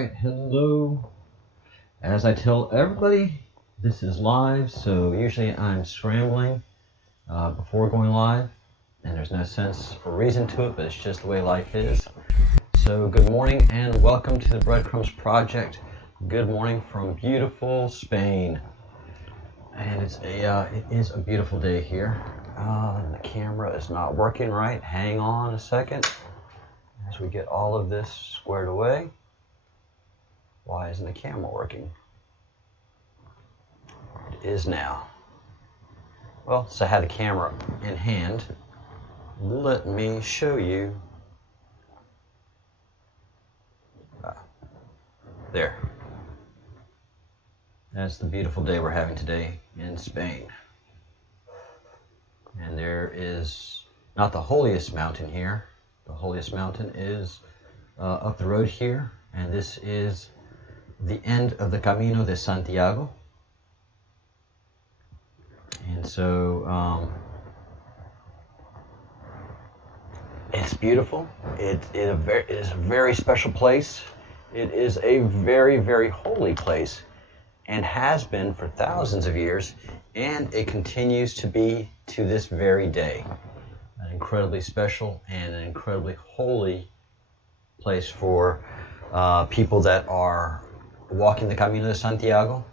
Alright, hello. As I tell everybody, this is live, so usually I'm scrambling before going live, and there's no sense or reason to it, but it's just the way life is. So good morning and welcome to the Breadcrumbs project. Good morning from beautiful Spain. And it is a beautiful day here. The camera is not working right. Hang on a second as we get all of this squared away. Why isn't the camera working? It is now. Well, so I had the camera in hand. Let me show you. There. That's the beautiful day we're having today in Spain. And there is not the holiest mountain here. The holiest mountain is up the road here, and this is the end of the Camino de Santiago. And so it's beautiful. It is a very special place. It is a very, very holy place, and has been for thousands of years, and it continues to be to this very day. An incredibly special and an incredibly holy place for people that are walking the Camino de Santiago.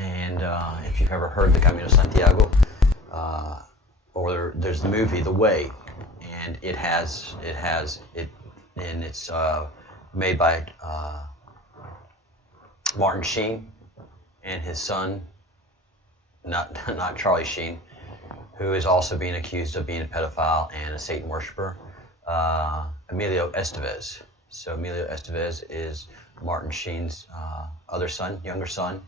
And if you've ever heard the Camino de Santiago, or there's the movie The Way, and it's made by Martin Sheen and his son, not Charlie Sheen, who is also being accused of being a pedophile and a Satan worshiper, Emilio Estevez. So Emilio Estevez is Martin Sheen's younger son.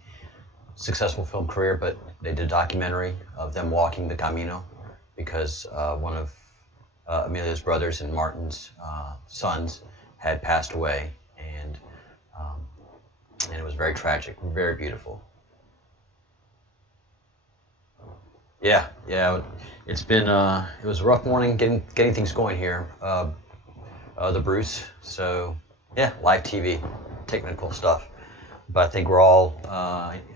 Successful film career, but they did a documentary of them walking the Camino because one of Emilio's brothers and Martin's sons had passed away, and it was very tragic, very beautiful. Yeah, it's been it was a rough morning getting things going here. The Bruce, so yeah, live TV, technical stuff. But I think we're all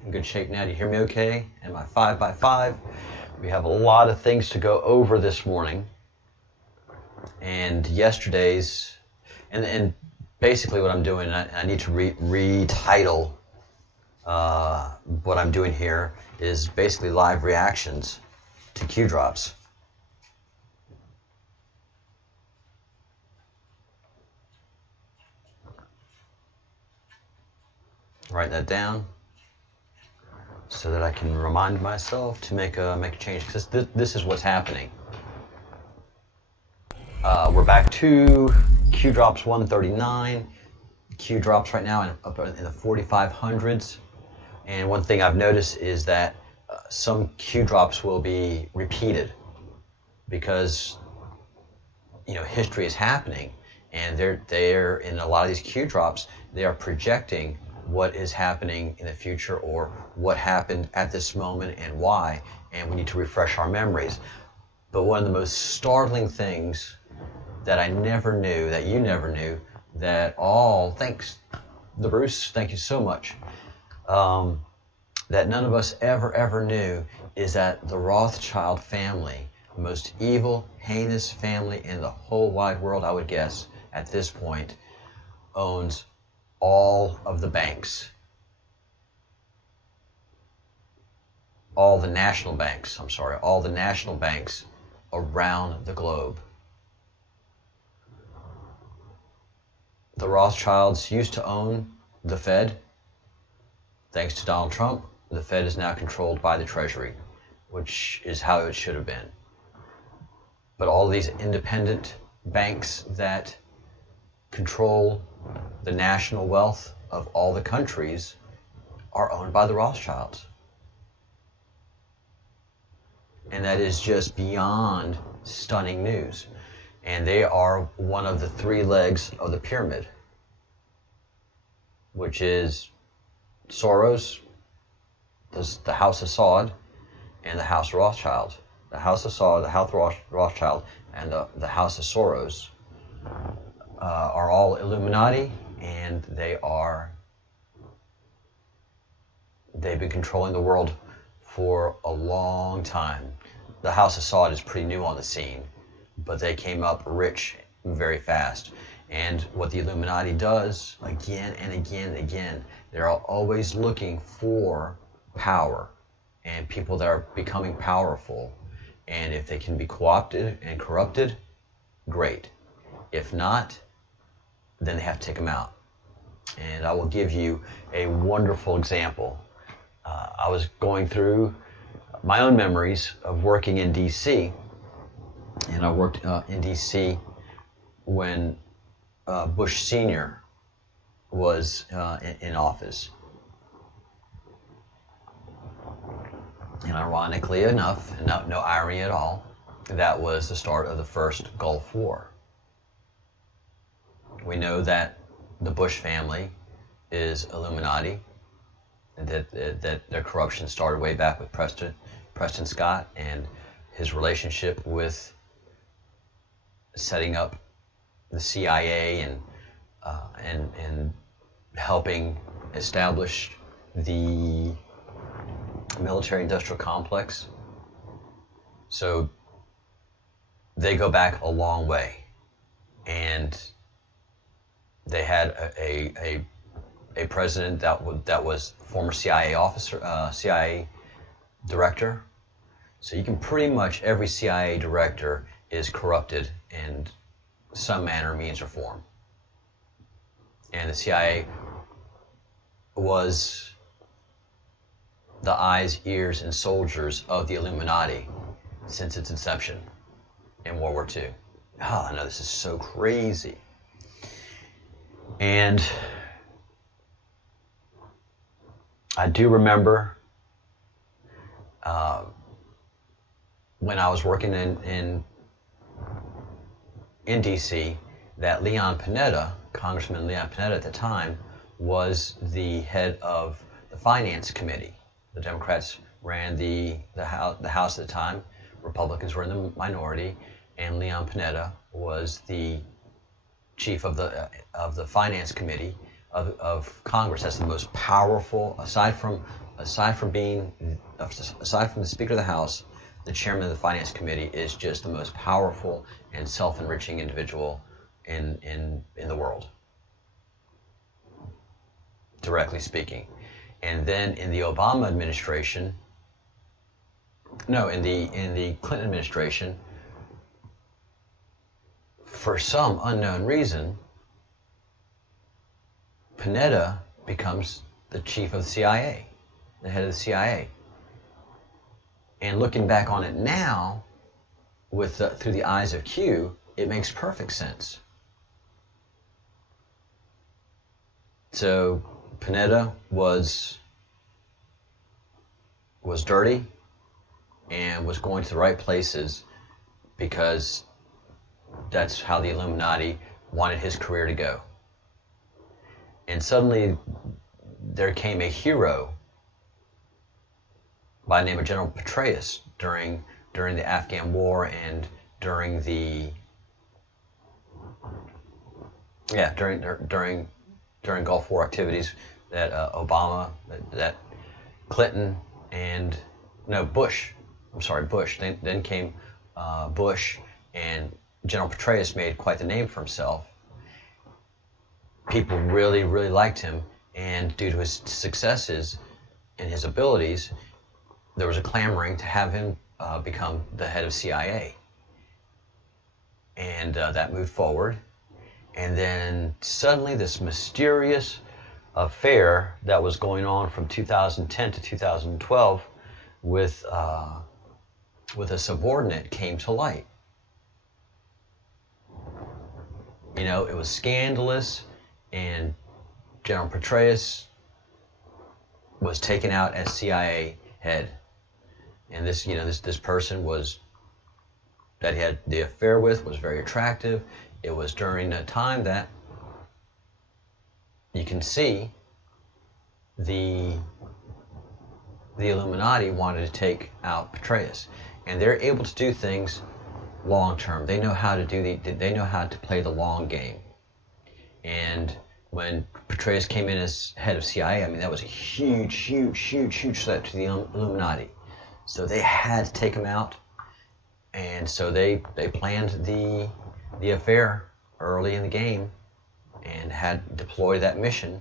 in good shape now. Do you hear me okay? And my 5x5. We have a lot of things to go over this morning. And yesterday's, and basically what I'm doing, I need to retitle what I'm doing here is basically live reactions to Q drops. Write that down so that I can remind myself to make a change, because this is what's happening. We're back to Q drops 139. Q drops right now up in the 4500s. And one thing I've noticed is that some Q drops will be repeated because history is happening, and they're in a lot of these Q drops. They are projecting what is happening in the future, or what happened at this moment and why, and we need to refresh our memories. But one of the most startling things that I never knew, that you never knew, thanks, the Bruce, thank you so much, that none of us ever knew, is that the Rothschild family, the most evil, heinous family in the whole wide world, I would guess, at this point, owns all of the banks, all the national banks around the globe. The Rothschilds used to own the Fed. Thanks to Donald Trump, the Fed is now controlled by the Treasury, which is how it should have been. But all these independent banks that control the national wealth of all the countries are owned by the Rothschilds. And that is just beyond stunning news. And they are one of the three legs of the pyramid, which is Soros, the House of Saud, and the House of Rothschild. The House of Saud, the House of Rothschild, and the House of Soros are all Illuminati, and they've been controlling the world for a long time. The House of Saud is pretty new on the scene, but they came up rich very fast. And what the Illuminati does again and again and again, they're always looking for power and people that are becoming powerful. And if they can be co-opted and corrupted, great. If not, then they have to take them out. And I will give you a wonderful example. I was going through my own memories of working in D.C., and I worked in D.C. when Bush Sr. was in office. And ironically enough, and no irony at all, that was the start of the first Gulf War. We know that the Bush family is Illuminati, and that their corruption started way back with Preston Scott and his relationship with setting up the CIA and helping establish the military-industrial complex. So they go back a long way, and they had a president that was former CIA officer, CIA director. So you can pretty much, every CIA director is corrupted in some manner, means, or form. And the CIA was the eyes, ears, and soldiers of the Illuminati since its inception in World War II. Oh, I know this is so crazy. And I do remember when I was working in D.C., that Leon Panetta, Congressman Leon Panetta at the time, was the head of the Finance Committee. The Democrats ran the House at the time. Republicans were in the minority, and Leon Panetta was the chief of the Finance Committee of Congress. That's the most powerful, aside from the Speaker of the House. The chairman of the Finance Committee is just the most powerful and self-enriching individual in the world, directly speaking. And then in the Obama administration, no, in the Clinton administration, for some unknown reason, Panetta becomes the chief of the CIA, the head of the CIA. And looking back on it now, through the eyes of Q, it makes perfect sense. So Panetta was dirty and was going to the right places because that's how the Illuminati wanted his career to go. And suddenly there came a hero by the name of General Petraeus during the Afghan War and during Gulf War activities that Obama, that Clinton, and Bush. I'm sorry, Bush. Then came Bush, and General Petraeus made quite the name for himself. People really, really liked him, and due to his successes and his abilities, there was a clamoring to have him become the head of CIA. And that moved forward. And then suddenly this mysterious affair that was going on from 2010 to 2012 with a subordinate came to light. It was scandalous, and General Petraeus was taken out as CIA head. And this person that he had the affair with was very attractive. It was during a time that you can see the Illuminati wanted to take out Petraeus, and they're able to do things long term. They know how to they know how to play the long game. And when Petraeus came in as head of CIA, I mean, that was a huge threat to the Illuminati. So they had to take him out, and so they planned the affair early in the game and had deployed that mission.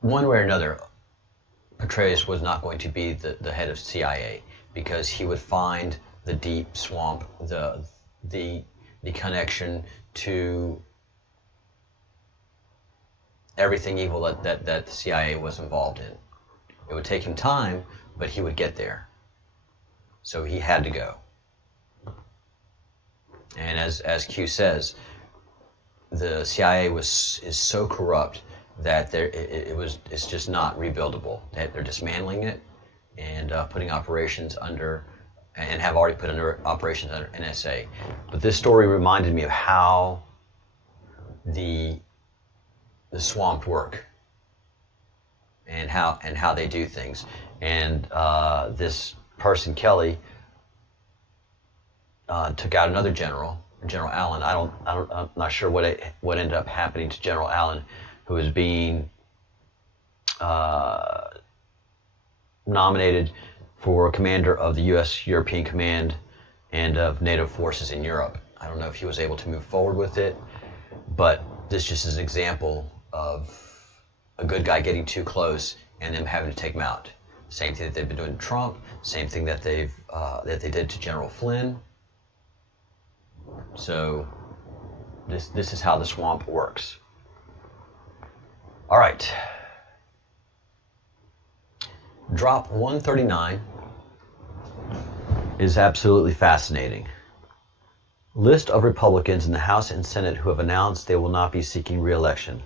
One way or another, Petraeus was not going to be the head of CIA, because he would find the deep swamp, the connection to everything evil that the CIA was involved in. It would take him time, but he would get there. So he had to go. And as Q says, the CIA is so corrupt that it's just not rebuildable. They're dismantling it and putting operations under, and have already put under operations under NSA. But this story reminded me of how the swamp work and how they do things. And this person, Kelly, took out another general, General Allen. I'm not sure what ended up happening to General Allen, who was being nominated for commander of the U.S. European Command and of NATO forces in Europe. I don't know if he was able to move forward with it, but this just is an example of a good guy getting too close and them having to take him out. Same thing that they've been doing to Trump. Same thing that they did to General Flynn. So this is how the swamp works. All right. Drop 139 is absolutely fascinating. List of Republicans in the House and Senate who have announced they will not be seeking re-election.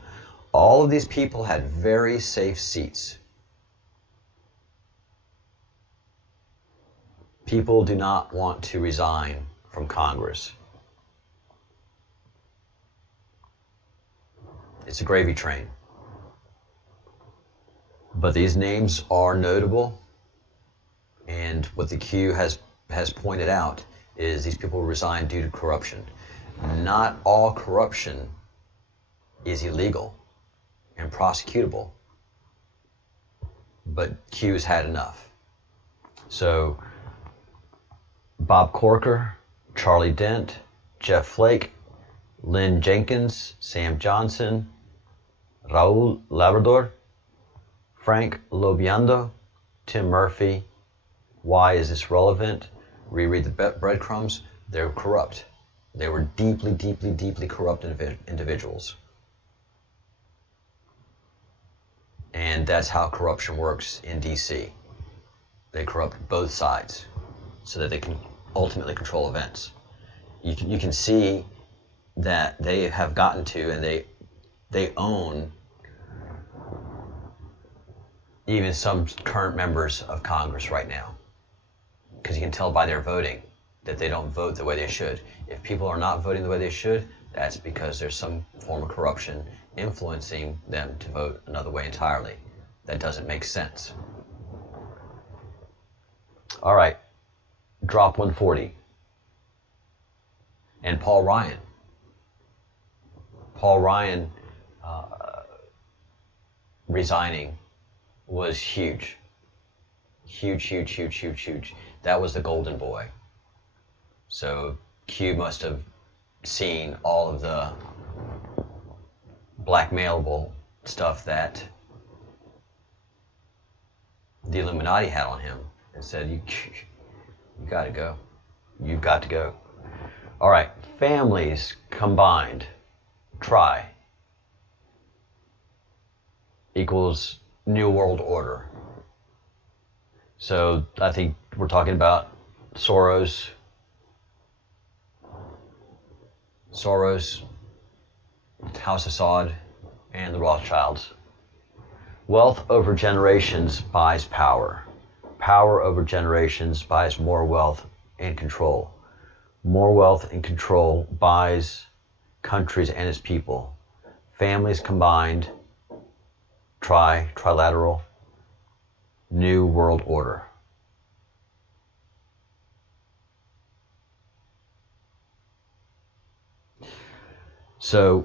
All of these people had very safe seats. People do not want to resign from Congress. It's a gravy train. But these names are notable, and what the Q has pointed out is these people resigned due to corruption. Not all corruption is illegal and prosecutable, but Q's had enough. So Bob Corker, Charlie Dent, Jeff Flake, Lynn Jenkins, Sam Johnson, Raul Labrador, Frank Lobiando, Tim Murphy. Why is this relevant? Reread the Breadcrumbs. They're corrupt. They were deeply corrupt individuals. And that's how corruption works in DC. They corrupt both sides so that they can ultimately control events. You can see that they have gotten to, and they own even some current members of Congress right now, because you can tell by their voting that they don't vote the way they should. If people are not voting the way they should, that's because there's some form of corruption influencing them to vote another way entirely. That doesn't make sense. All right, drop 140. And Paul Ryan. Paul Ryan resigning was huge. Huge. That was the golden boy. So Q must have seen all of the blackmailable stuff that the Illuminati had on him and said, you got to go. You've got to go. All right, families combined, try, equals New World Order. So I think we're talking about Soros, House Assad, and the Rothschilds. Wealth over generations buys power. Power over generations buys more wealth and control. More wealth and control buys countries and its people. Families combined, trilateral, New World Order. So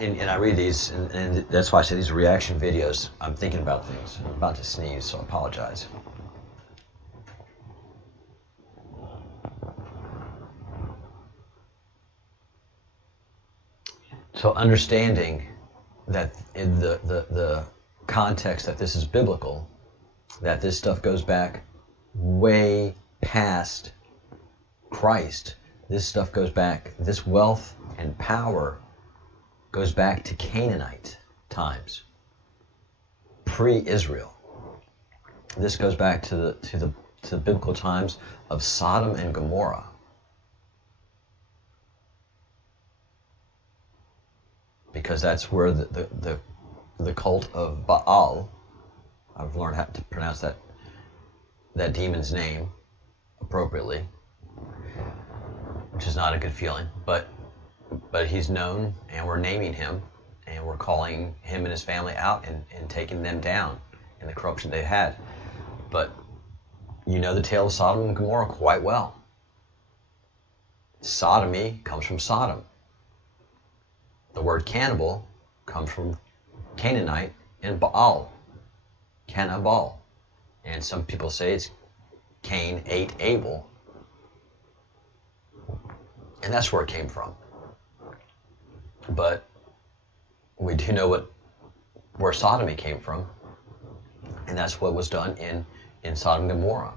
and I read these, and that's why I say these are reaction videos. I'm thinking about things. I'm about to sneeze, so I apologize. So understanding that in the context that this is biblical, that this stuff goes back way past Christ. This stuff goes back, this wealth and power goes back to Canaanite times, pre-Israel. This goes back to the biblical times of Sodom and Gomorrah. Because that's where the cult of Baal, I've learned how to pronounce that demon's name appropriately, which is not a good feeling, but he's known, and we're naming him, and we're calling him and his family out and taking them down in the corruption they had. But you know the tale of Sodom and Gomorrah quite well. Sodomy comes from Sodom. The word cannibal comes from Canaanite and Baal, Cannibal. And some people say it's Cain ate Abel. And that's where it came from. But we do know where sodomy came from. And that's what was done in Sodom and Gomorrah.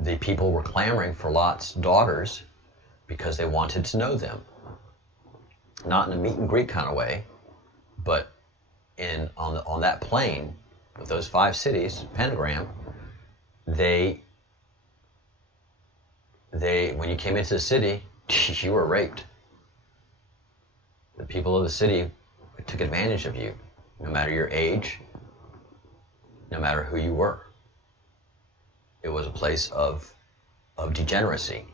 The people were clamoring for Lot's daughters because they wanted to know them. Not in a meet and greet kind of way, but on that plain with those 5 cities, pentagram, they when you came into the city, you were raped. The people of the city took advantage of you, no matter your age, no matter who you were. It was a place of degeneracy,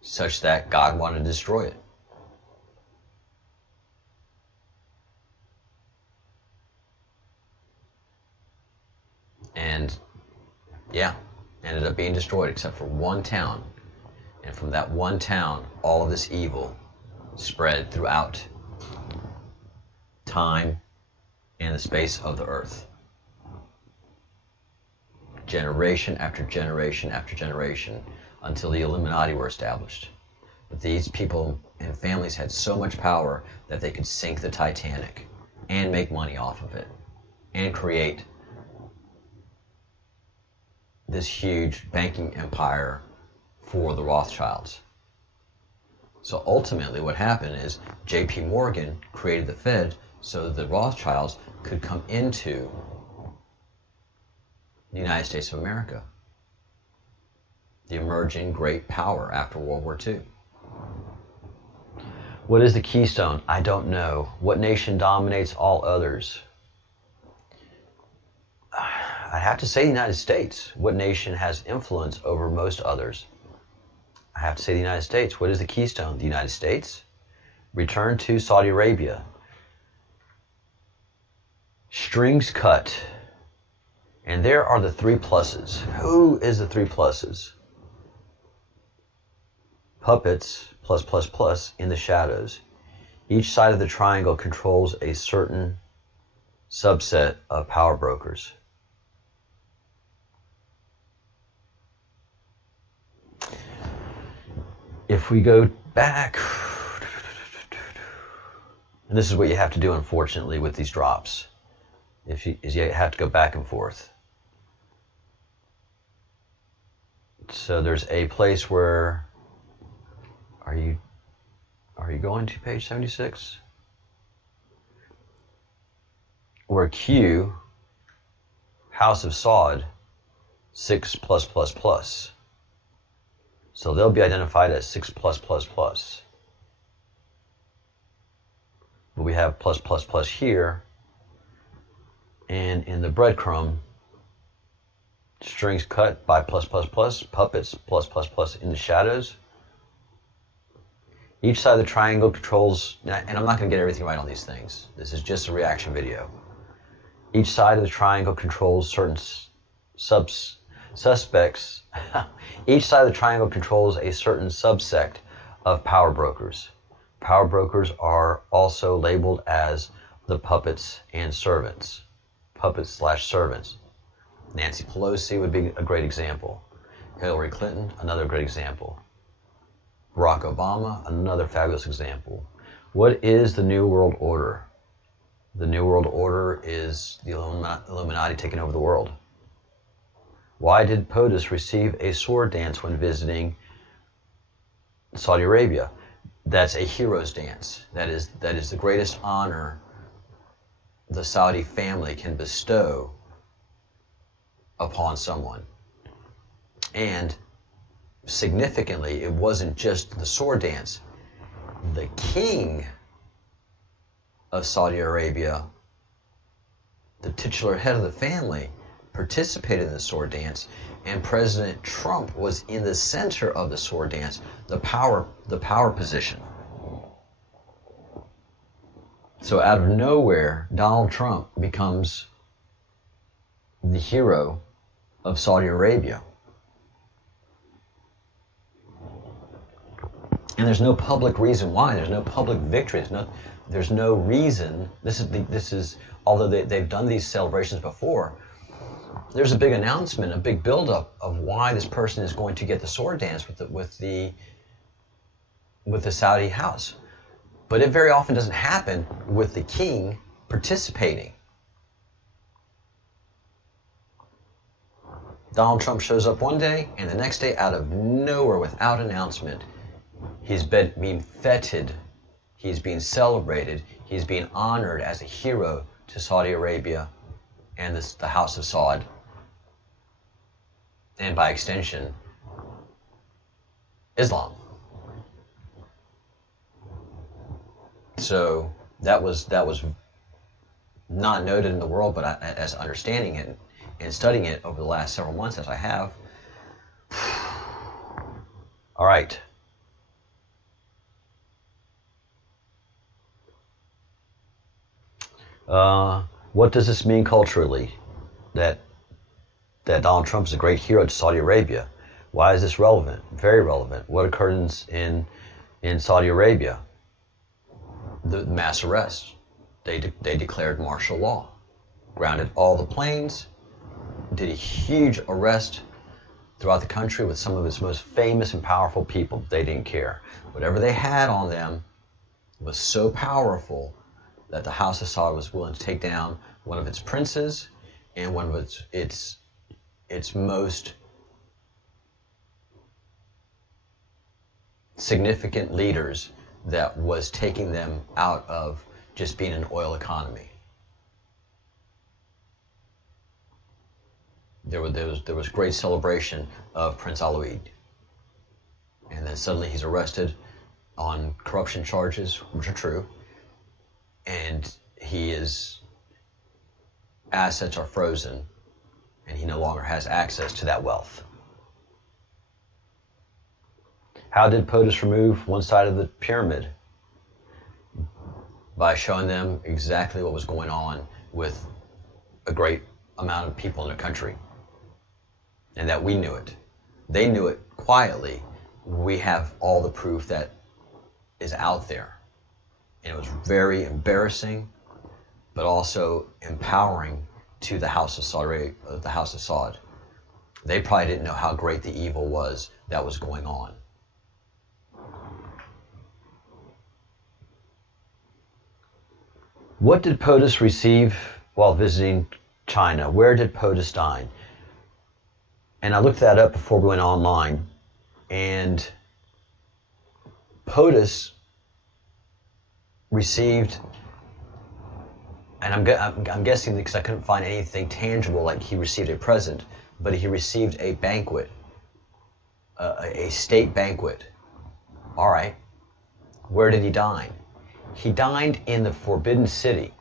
such that God wanted to destroy it. And yeah, ended up being destroyed except for one town. And from that one town, all of this evil spread throughout time and the space of the earth. Generation after generation after generation, until the Illuminati were established. But these people and families had so much power that they could sink the Titanic and make money off of it and create this huge banking empire for the Rothschilds. So ultimately what happened is J.P. Morgan created the Fed so that the Rothschilds could come into the United States of America, the emerging great power after World War II. What is the keystone? I don't know. What nation dominates all others? I have to say the United States. What nation has influence over most others? I have to say the United States. What is the keystone? The United States. Return to Saudi Arabia. Strings cut. And there are the 3 pluses. Who is the 3 pluses? Puppets, plus, plus, plus, in the shadows. Each side of the triangle controls a certain subset of power brokers. If we go back, and this is what you have to do, unfortunately, with these drops, is you have to go back and forth. So there's a place where, are you going to page 76? Where Q, House of Sod, 6 plus plus plus. So they'll be identified as 6 plus plus plus. But we have plus plus plus here. And in the breadcrumb, strings cut by plus plus plus, puppets plus plus plus in the shadows. Each side of the triangle controls, and I'm not going to get everything right on these things. This is just a reaction video. Each side of the triangle controls certain suspects. Each side of the triangle controls a certain subsect of power brokers. Power brokers are also labeled as the puppets and servants. Puppets/servants. Nancy Pelosi would be a great example. Hillary Clinton, another great example. Barack Obama, another fabulous example. What is the New World Order? The New World Order is the Illuminati taking over the world. Why did POTUS receive a sword dance when visiting Saudi Arabia? That's a hero's dance. That is the greatest honor the Saudi family can bestow upon someone. And significantly, it wasn't just the sword dance. The king of Saudi Arabia, the titular head of the family, participated in the sword dance, and President Trump was in the center of the sword dance, the power position. So out of nowhere, Donald Trump becomes the hero of Saudi Arabia. And there's no public reason why. There's no public victory. There's no reason. This is although they've done these celebrations before, there's a big announcement, a big buildup of why this person is going to get the sword dance with the Saudi house. But it very often doesn't happen with the king participating. Donald Trump shows up one day, and the next day, out of nowhere, without announcement, he's being feted, he's being celebrated, he's being honored as a hero to Saudi Arabia and the House of Saud, and by extension, Islam. So that was not noted in the world, but as understanding it and studying it over the last several months, as I have. All right. What does this mean culturally? That Donald Trump is a great hero to Saudi Arabia. Why is this relevant? Very relevant. What occurred in Saudi Arabia? The mass arrests. They declared martial law, grounded all the planes, did a huge arrest throughout the country with some of its most famous and powerful people. They didn't care. Whatever they had on them was so powerful that the House of Saud was willing to take down one of its princes and one of its most significant leaders that was taking them out of just being an oil economy. There was great celebration of Prince Alwaleed. And then suddenly he's arrested on corruption charges, which are true. And his assets are frozen, and he no longer has access to that wealth. How did POTUS remove one side of the pyramid? By showing them exactly what was going on with a great amount of people in the country. And that we knew it. They knew it quietly. We have all the proof that is out there. And it was very embarrassing, but also empowering to the House of Saud. They probably didn't know how great the evil was that was going on. What did POTUS receive while visiting China? Where did POTUS dine? And I looked that up before we went online. And POTUS received, and I'm guessing because I couldn't find anything tangible like he received a present, but he received a banquet, a state banquet. All right. Where did he dine? He dined in the Forbidden City.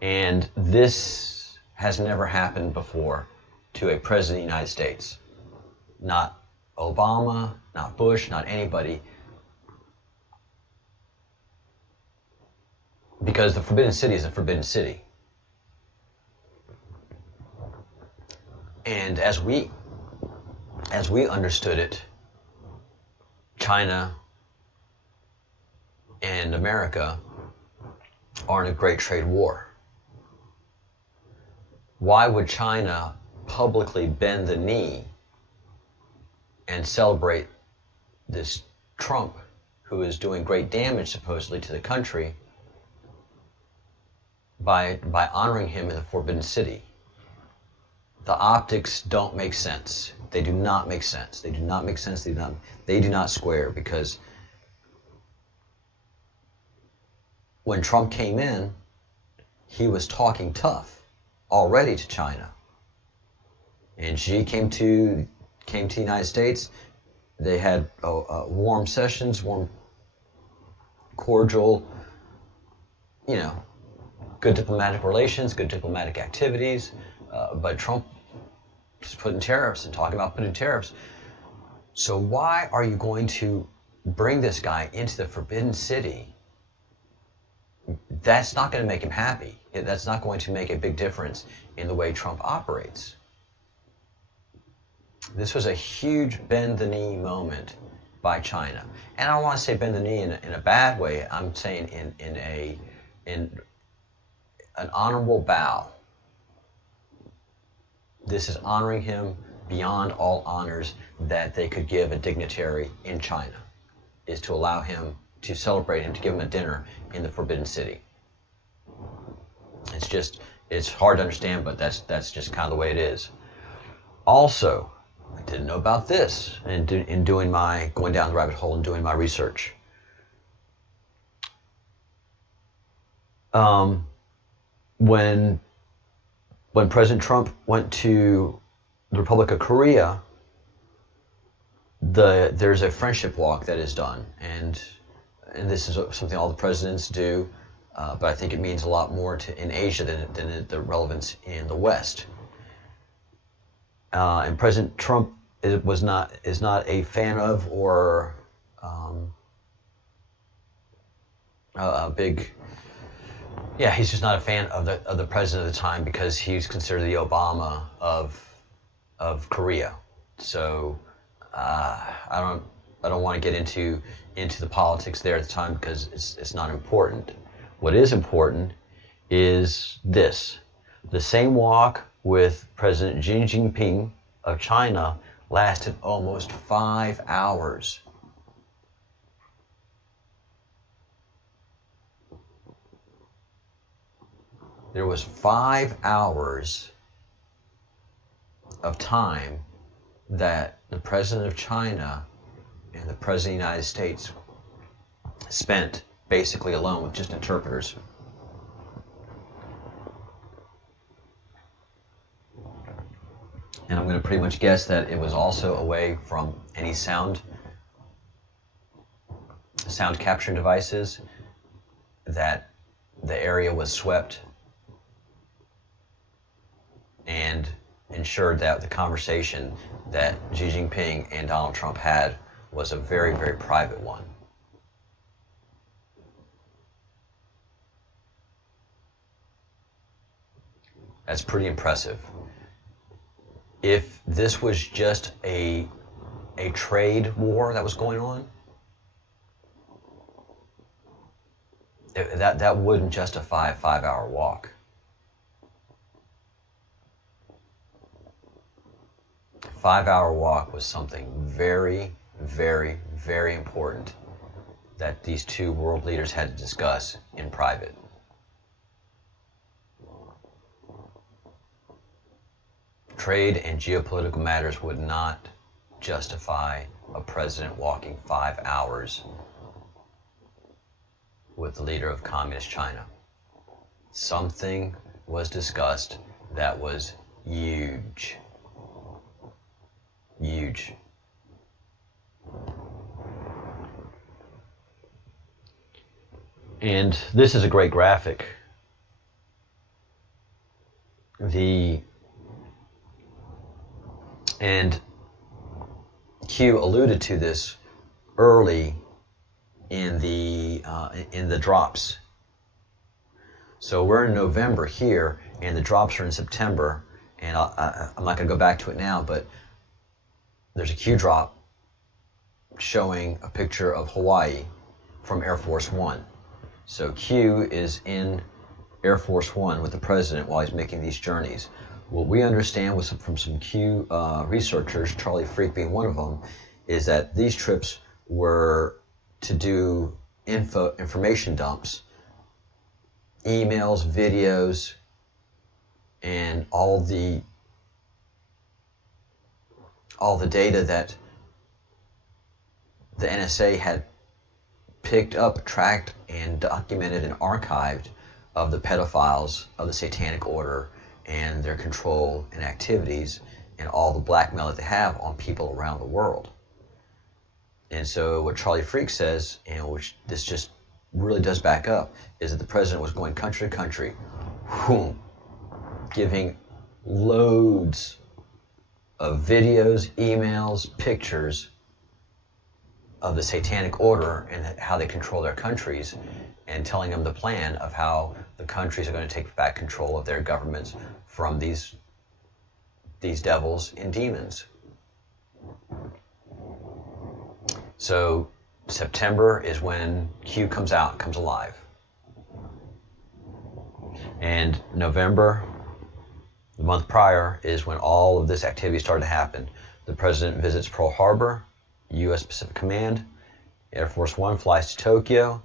And this has never happened before to a president of the United States. Not Obama, not Bush, not anybody. Because the Forbidden City is a forbidden city. And as we understood it, China and America are in a great trade war. Why would China publicly bend the knee and celebrate this Trump, who is doing great damage supposedly to the country, by honoring him in the Forbidden City? The optics don't make sense. They do not make sense. They do not make sense. They do not square, because when Trump came in, he was talking tough already to China. And Xi came to the United States. They had warm sessions, warm, cordial, good diplomatic relations, good diplomatic activities. But Trump is putting tariffs and talking about putting tariffs. So why are you going to bring this guy into the Forbidden City? That's not going to make him happy. That's not going to make a big difference in the way Trump operates. This was a huge bend the knee moment by China. And I don't want to say bend the knee in a bad way. I'm saying in an honorable bow. This is honoring him beyond all honors that they could give a dignitary in China, is to allow him, to celebrate him, to give him a dinner in the Forbidden City. It's hard to understand, but that's just kind of the way it is. Also, I didn't know about this in going down the rabbit hole and doing my research. When President Trump went to the Republic of Korea, there's a friendship walk that is done, and this is something all the presidents do, but I think it means a lot more in Asia than the relevance in the West. And President Trump is not a fan of, or a big. Yeah, he's just not a fan of the president of the time, because he's considered the Obama of Korea. So I don't want to get into the politics there at the time, because it's not important. What is important is this: the same walk with President Xi Jinping of China lasted almost 5 hours. There was 5 hours of time that the president of China and the president of the United States spent basically alone with just interpreters. And I'm going to pretty much guess that it was also away from any sound capturing devices, that the area was swept and ensured that the conversation that Xi Jinping and Donald Trump had was a very, very private one. That's pretty impressive. If this was just a trade war that was going on, that wouldn't justify a 5-hour walk. 5-hour walk was something very, very, very important that these two world leaders had to discuss in private. Trade and geopolitical matters would not justify a president walking 5 hours with the leader of Communist China. Something was discussed that was huge. Huge. And this is a great graphic. And Q alluded to this early in the drops. So we're in November here, and the drops are in September. And I'm not going to go back to it now, but there's a Q drop showing a picture of Hawaii from Air Force One. So Q is in Air Force One with the president while he's making these journeys. What we understand from some Q researchers, Charlie Freak being one of them, is that these trips were to do information dumps, emails, videos, and all the data that the NSA had picked up, tracked, and documented and archived of the pedophiles of the Satanic Order and their control and activities and all the blackmail that they have on people around the world. And so what Charlie Freak says, and which this just really does back up, is that the president was going country to country, giving loads of videos, emails, pictures of the Satanic Order and how they control their countries, and telling them the plan of how the countries are going to take back control of their governments from these devils and demons. So September is when Q comes out, comes alive. And November, the month prior, is when all of this activity started to happen. The president visits Pearl Harbor, U.S. Pacific Command. Air Force One flies to Tokyo,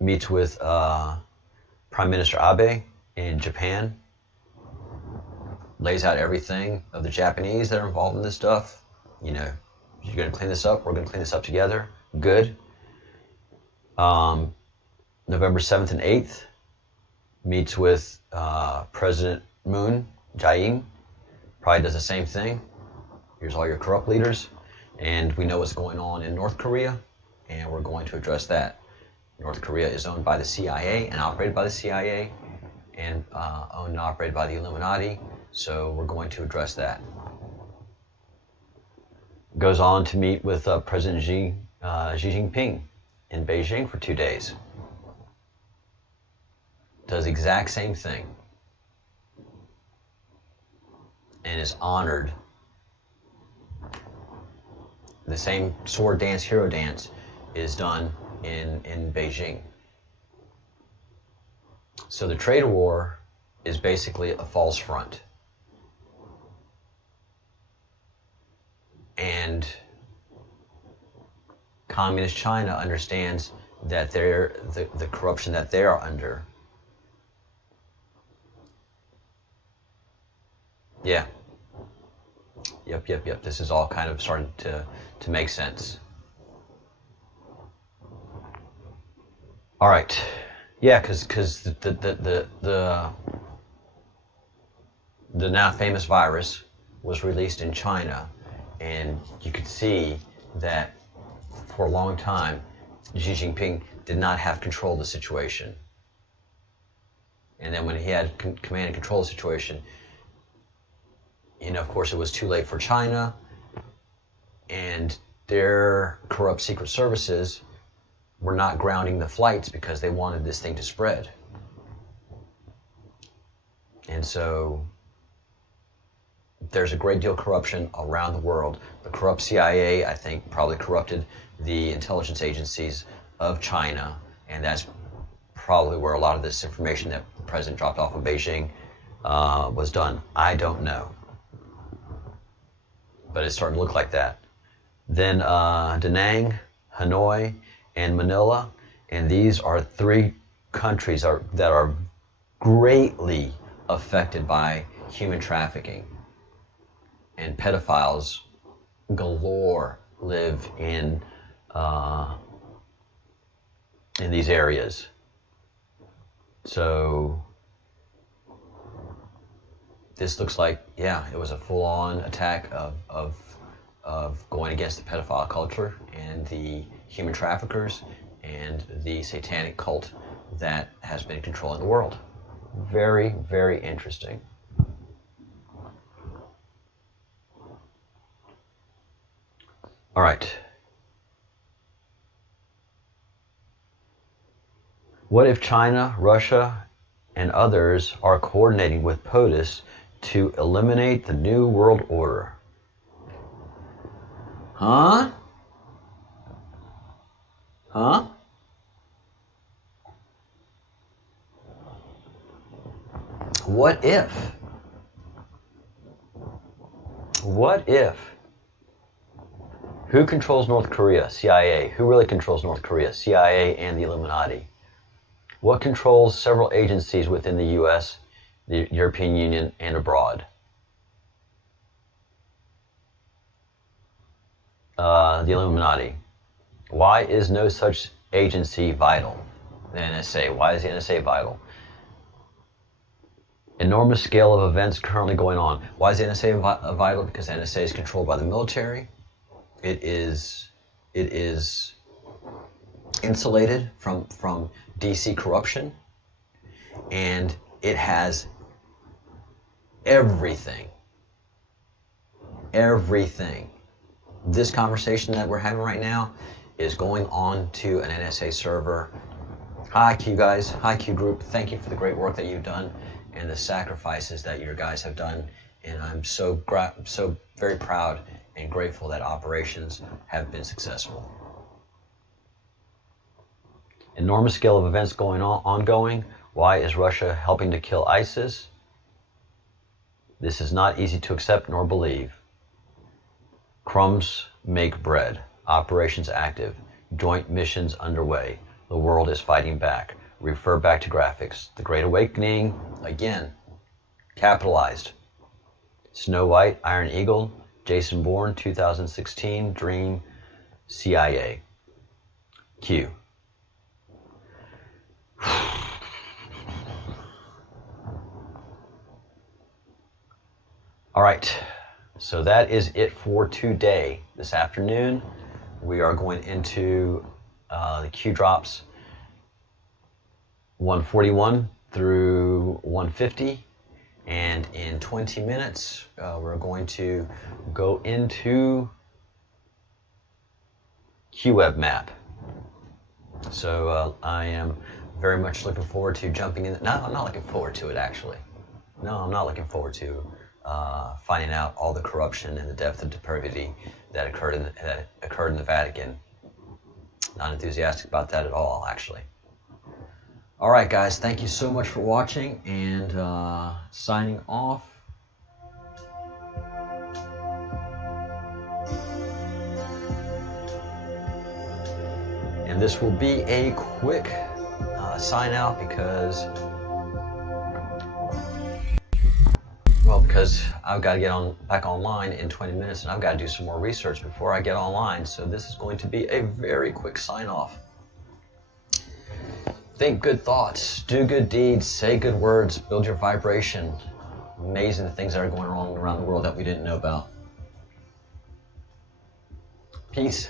meets with Prime Minister Abe in Japan, lays out everything of the Japanese that are involved in this stuff. You know, you're going to clean this up, we're going to clean this up together. Good. November 7th and 8th, meets with President Moon Jae-in, probably does the same thing. Here's all your corrupt leaders, and we know what's going on in North Korea, and we're going to address that. North Korea is owned by the CIA and operated by the CIA, and owned and operated by the Illuminati, so we're going to address that. Goes on to meet with President Xi Jinping in Beijing for 2 days. Does the exact same thing. And is honored. The same sword dance, hero dance is done in Beijing. So the trade war is basically a false front. And Communist China understands that the corruption that they are under. Yeah. Yep. This is all kind of starting to make sense. All right. Yeah, because the now famous virus was released in China, and you could see that for a long time, Xi Jinping did not have control of the situation. And then when he had command and control of the situation, you know, of course, it was too late for China, and their corrupt secret services were not grounding the flights because they wanted this thing to spread. And so there's a great deal of corruption around the world. The corrupt CIA, I think, probably corrupted the intelligence agencies of China, and that's probably where a lot of this information that the president dropped off in Beijing was done. I don't know. But it's starting to look like that. Then Da Nang, Hanoi, and Manila, and these are 3 countries that are greatly affected by human trafficking. And pedophiles galore live in these areas. So this looks like, yeah, it was a full-on attack of going against the pedophile culture and the human traffickers and the satanic cult that has been controlling the world. Very, very interesting. All right. What if China, Russia, and others are coordinating with POTUS to eliminate the New World Order? Huh? What if? What if? Who controls North Korea? CIA. Who really controls North Korea? CIA and the Illuminati. What controls several agencies within the U.S., the European Union, and abroad? The Illuminati. Why is no such agency vital? The NSA. Why is the NSA vital? Enormous scale of events currently going on. Why is the NSA vital? Because the NSA is controlled by the military. It is insulated from DC corruption, and it has everything. This conversation that we're having right now is going on to an NSA server. Hi Q guys, hi Q group, thank you for the great work that you've done and the sacrifices that your guys have done, and I'm so very proud and grateful that operations have been successful. Enormous scale of events ongoing. Why is Russia helping to kill ISIS? This is not easy to accept nor believe. Crumbs make bread. Operations active. Joint missions underway. The world is fighting back. Refer back to graphics. The Great Awakening, again, capitalized. Snow White, Iron Eagle, Jason Bourne, 2016, Dream, CIA. Q. All right, so that is it for today. This afternoon, we are going into the Q drops 141 through 150, and in 20 minutes, we're going to go into QWeb map. So I am very much looking forward to jumping in. No, I'm not looking forward to it, actually. No, I'm not looking forward to finding out all the corruption and the depth of depravity that occurred in the Vatican. Not enthusiastic about that at all, actually. All right, guys, thank you so much for watching, and signing off. And this will be a quick sign out because I've got to get back online in 20 minutes, and I've got to do some more research before I get online. So this is going to be a very quick sign off. Think good thoughts, do good deeds, say good words, build your vibration. Amazing things that are going on around the world that we didn't know about. Peace.